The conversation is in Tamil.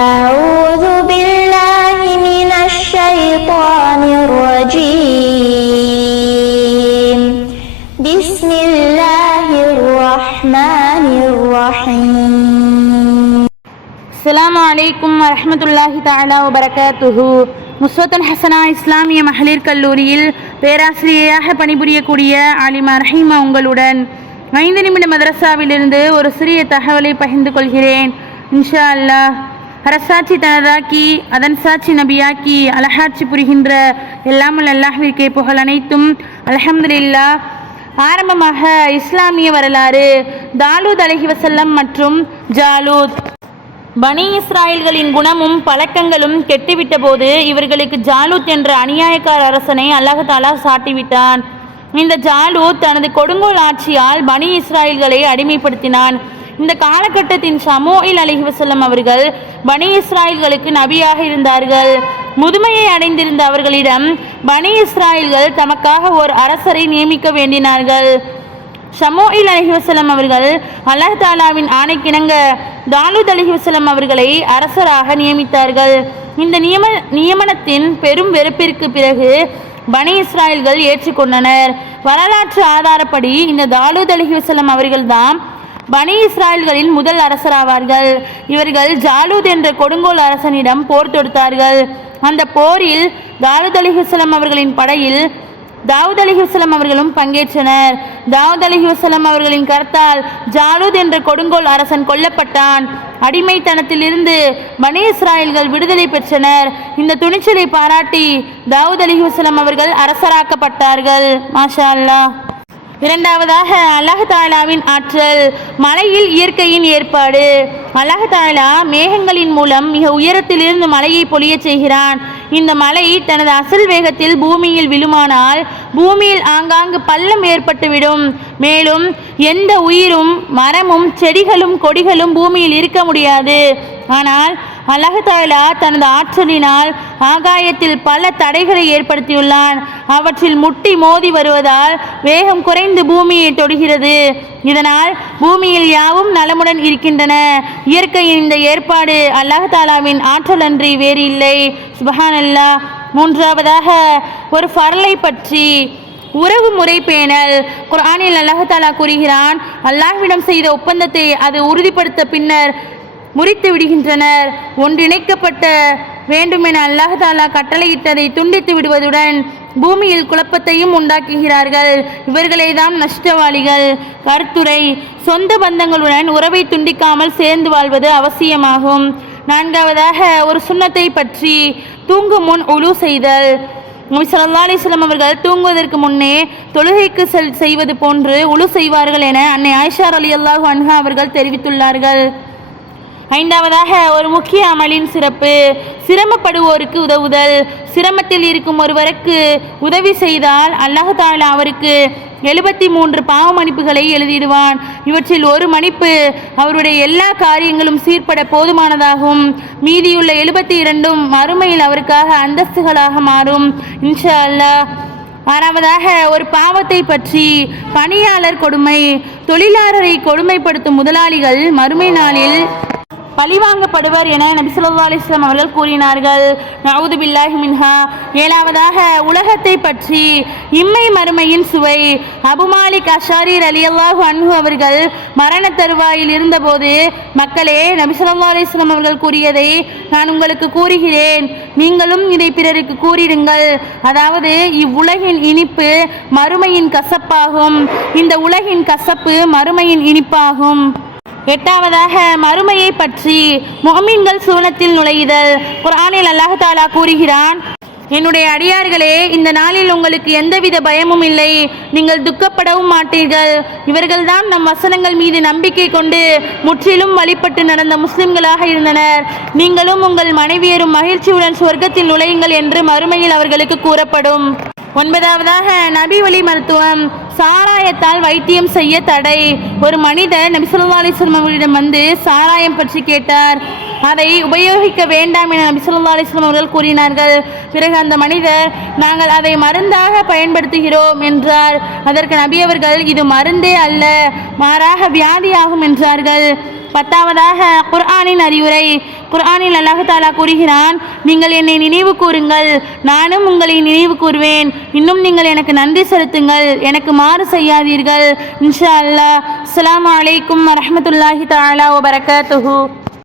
أعوذ بالله من الشيطان الرجيم بسم الله الرحمن الرحيم அஸ்ஸலாமு அலைக்கும் வரஹ்மத்துல்லாஹி தஆலா வபரகாத்துஹு முஸ்வத்தன் ஹசனா இஸ்லாமிய மகளிர் கல்லூரியில் பேராசிரியராக பணிபுரியக்கூடிய ஆலிமா ரஹீமா உங்களுடன் ஐந்து நிமிட மதரசாவிலிருந்து ஒரு சிறிய தகவலை பகிர்ந்து கொள்கிறேன் இன்ஷா அல்லாஹ் அரசாட்சி தனதாக்கி அதன் சாட்சி நபியாக்கி அலஹாட்சி புரிகின்ற எல்லாமல் அல்லாஹிற்கே புகழ் அனைத்தும். அலஹம்துல்லா ஆரம்பமாக இஸ்லாமிய வரலாறு தாலூத் அலைஹி மற்றும் ஜாலூத். பனி இஸ்ராயல்களின் குணமும் பழக்கங்களும் கெட்டுவிட்ட போது இவர்களுக்கு ஜாலூத் என்ற அநியாயக்கார அரசனை அல்லாஹாலா சாட்டிவிட்டான். இந்த ஜாலூத் தனது கொடுங்கோல் ஆட்சியால் பனி இஸ்ராயல்களை அடிமைப்படுத்தினான். இந்த காலகட்டத்தின் சமூஇல் அலிஹி வசல்லம் அவர்கள் பனி இஸ்ராயல்களுக்கு நபியாக இருந்தார்கள். முதுமையை அடைந்திருந்த அவர்களிடம் பனி இஸ்ராயல்கள் தமக்காக ஒரு அரசரை நியமிக்க வேண்டினார்கள். ஷமோயில் அலஹி வசலம் அவர்கள் அல்லாஹ் தாலாவின் ஆணைக்கிணங்க தாலூத் அலஹி வசலம் அவர்களை அரசராக நியமித்தார்கள். இந்த நியம நியமனத்தின் பெரும் வெறுப்பிற்கு பிறகு பனி இஸ்ராயல்கள் ஏற்றுக்கொண்டனர். வரலாற்று ஆதாரப்படி இந்த தாலூத் அலஹி வசலம் அவர்கள்தான் பனி இஸ்ராயல்களின் முதல் அரசராவார்கள். இவர்கள் ஜாலூத் என்ற கொடுங்கோல் அரசனிடம் போர் தொடுத்தார்கள். அந்த போரில் தாலூத் அலிஹுசலம் அவர்களின் படையில் தாவூத் அலிஹுசலம் அவர்களும் பங்கேற்றனர். தாவூத் அலிஹுசலம் அவர்களின் கருத்தால் ஜாலூத் என்ற கொடுங்கோல் அரசன் கொல்லப்பட்டான். அடிமைத்தனத்திலிருந்து பனி இஸ்ராயல்கள் விடுதலை பெற்றனர். இந்த துணிச்சலை பாராட்டி தாவூத் அலிஹுசலம் அவர்கள் அரசராக்கப்பட்டார்கள். மாஷா அல்லாஹ். இரண்டாவதாக அல்லாஹ் தாலாவின் ஆற்றல் மலையில் இயற்கையின் ஏற்பாடு. அல்லாஹ் தாலா மேகங்களின் மூலம் மிக உயரத்திலிருந்து மலையை பொழியச் செய்கிறான். இந்த மலை தனது அசல் வேகத்தில் பூமியில் விழுமானால் பூமியில் ஆங்காங்கு பள்ளம் ஏற்பட்டுவிடும். மேலும் எந்த உயிரும் மரமும் செடிகளும் கொடிகளும் பூமியில் இருக்க முடியாது. ஆனால் அல்லாஹாலா தனது ஆற்றலினால் ஆகாயத்தில் பல தடைகளை ஏற்படுத்தியுள்ளான். அவற்றில் முட்டி மோதி வருவதால் வேகம் குறைந்து பூமியை தொடுகிறது. இதனால் பூமியில் யாவும் நலமுடன் இருக்கின்றன. இயற்கையின் இந்த ஏற்பாடு அல்லாஹாலாவின் ஆற்றல் அன்றி வேறு இல்லை. சுபஹான் அல்லாஹ் மூன்றாவதாக ஒரு பரலை பற்றி உறவு முறை பேணல். குரானில் அல்லாஹாலா கூறுகிறான் அல்லாஹ்விடம் செய்த ஒப்பந்தத்தை அது உறுதிப்படுத்த பின்னர் முறித்து விடுகின்றனர். ஒன்றிணைக்கப்பட்ட வேண்டுமென அல்லாஹாலா கட்டளையிட்டதை துண்டித்து விடுவதுடன் பூமியில் குழப்பத்தையும் உண்டாக்குகிறார்கள். இவர்களே தான் நஷ்டவாளிகள். கருத்துரை சொந்த பந்தங்களுடன் உறவை துண்டிக்காமல் சேர்ந்து வாழ்வது அவசியமாகும். நான்காவதாக ஒரு சுண்ணத்தை பற்றி தூங்கும் முன் உழு செய்தல். நபி ஸல்லல்லாஹு அவர்கள் தூங்குவதற்கு முன்னே தொழுகைக்கு செல் செய்வது போன்று உழு செய்வார்கள் என அன்னை அலி அல்லாஹ் அன்ஹா அவர்கள் தெரிவித்துள்ளார்கள். ஐந்தாவதாக ஒரு முக்கிய அமலின் சிறப்பு. சிரமப்படுவோருக்கு உதவுதல். சிரமத்தில் இருக்கும் ஒருவருக்கு உதவி செய்தால் அல்லாஹதாலா அவருக்கு எழுபத்தி மூன்று பாவ மன்னிப்புகளை எழுதிடுவான். இவற்றில் ஒரு மன்னிப்பு அவருடைய எல்லா காரியங்களும் சீர்பட போதுமானதாகும். மீதியுள்ள எழுபத்தி இரண்டும் மறுமையில் அவருக்காக அந்தஸ்துகளாக மாறும். இன்ஷா அல்லாஹ். ஆறாவதாக ஒரு பாவத்தை பற்றி பணியாளர் கொடுமை. தொழிலாளரை கொடுமைப்படுத்தும் முதலாளிகள் மறுமை நாளில் பழிவாங்கப்படுவர் என நபிசுல்லா அலிஸ்லாம் அவர்கள் கூறினார்கள். நவுது பில்லாஹி மின்ஹா. ஏழாவதாக உலகத்தை பற்றி இம்மை மறுமையின் சுவை. அபுமாலிக் அஷாரீர் அலி அல்லாஹு அன்ஹு அவர்கள் மரண தருவாயில் இருந்தபோது மக்களே நபிசுல்லா அலிஸ்லாம் அவர்கள் கூறியதை நான் உங்களுக்கு கூறுகிறேன். நீங்களும் இதை பிறருக்கு கூறிடுங்கள். அதாவது இவ்வுலகின் இனிப்பு மறுமையின் கசப்பாகும். இந்த உலகின் கசப்பு மறுமையின் இனிப்பாகும். எட்டாவதாக மறுமையை பற்றி முகமீன்கள் சூனத்தில் நுழையுதல். குரானில் அல்லாஹ் தாலா கூறுகிறான் என்னுடைய அடியார்களே இந்த நாளில் உங்களுக்கு எந்தவித பயமும் இல்லை. நீங்கள் துக்கப்படவும் மாட்டீர்கள். இவர்கள்தான் நம் வசனங்கள் மீது நம்பிக்கை கொண்டு முற்றிலும் வழிபட்டு நடந்த முஸ்லிம்களாக இருந்தனர். நீங்களும் உங்கள் மனைவியரும் மகிழ்ச்சியுடன் சொர்க்கத்தில் நுழையுங்கள் என்று மறுமையில் அவர்களுக்கு கூறப்படும். ஒன்பதாவதாக நபி வழி மருத்துவம். சாராயத்தால் வைத்தியம் செய்ய தடை. ஒரு மனிதர் நபி அவர்களிடம் வந்து சாராயம் பற்றி கேட்டார். அதை உபயோகிக்க வேண்டாம் என நபி ஸல்லல்லாஹு அவர்கள் கூறினார்கள். பிறகு அந்த மனிதர் நாங்கள் அதை மருந்தாக பயன்படுத்துகிறோம் என்றார். அதற்கு நபி அவர்கள் இது மருந்தே அல்ல மாறாக வியாதியாகும் என்றார்கள். பத்தாவதாக குர்ஆனின் அறிவுரை. குர்ஆனில் அல்லாஹு தாலா கூறுகிறான் நீங்கள் என்னை நினைவு கூறுங்கள் நானும் உங்களை நினைவு கூறுவேன். இன்னும் நீங்கள் எனக்கு நன்றி செலுத்துங்கள் எனக்கு மாறு செய்யாதீர்கள். இன்ஷா அல்லாஹ். அஸ்லாம் அலைக்கும் வரமத்துல்லாஹி தாலா ஒபரகத்துஹூ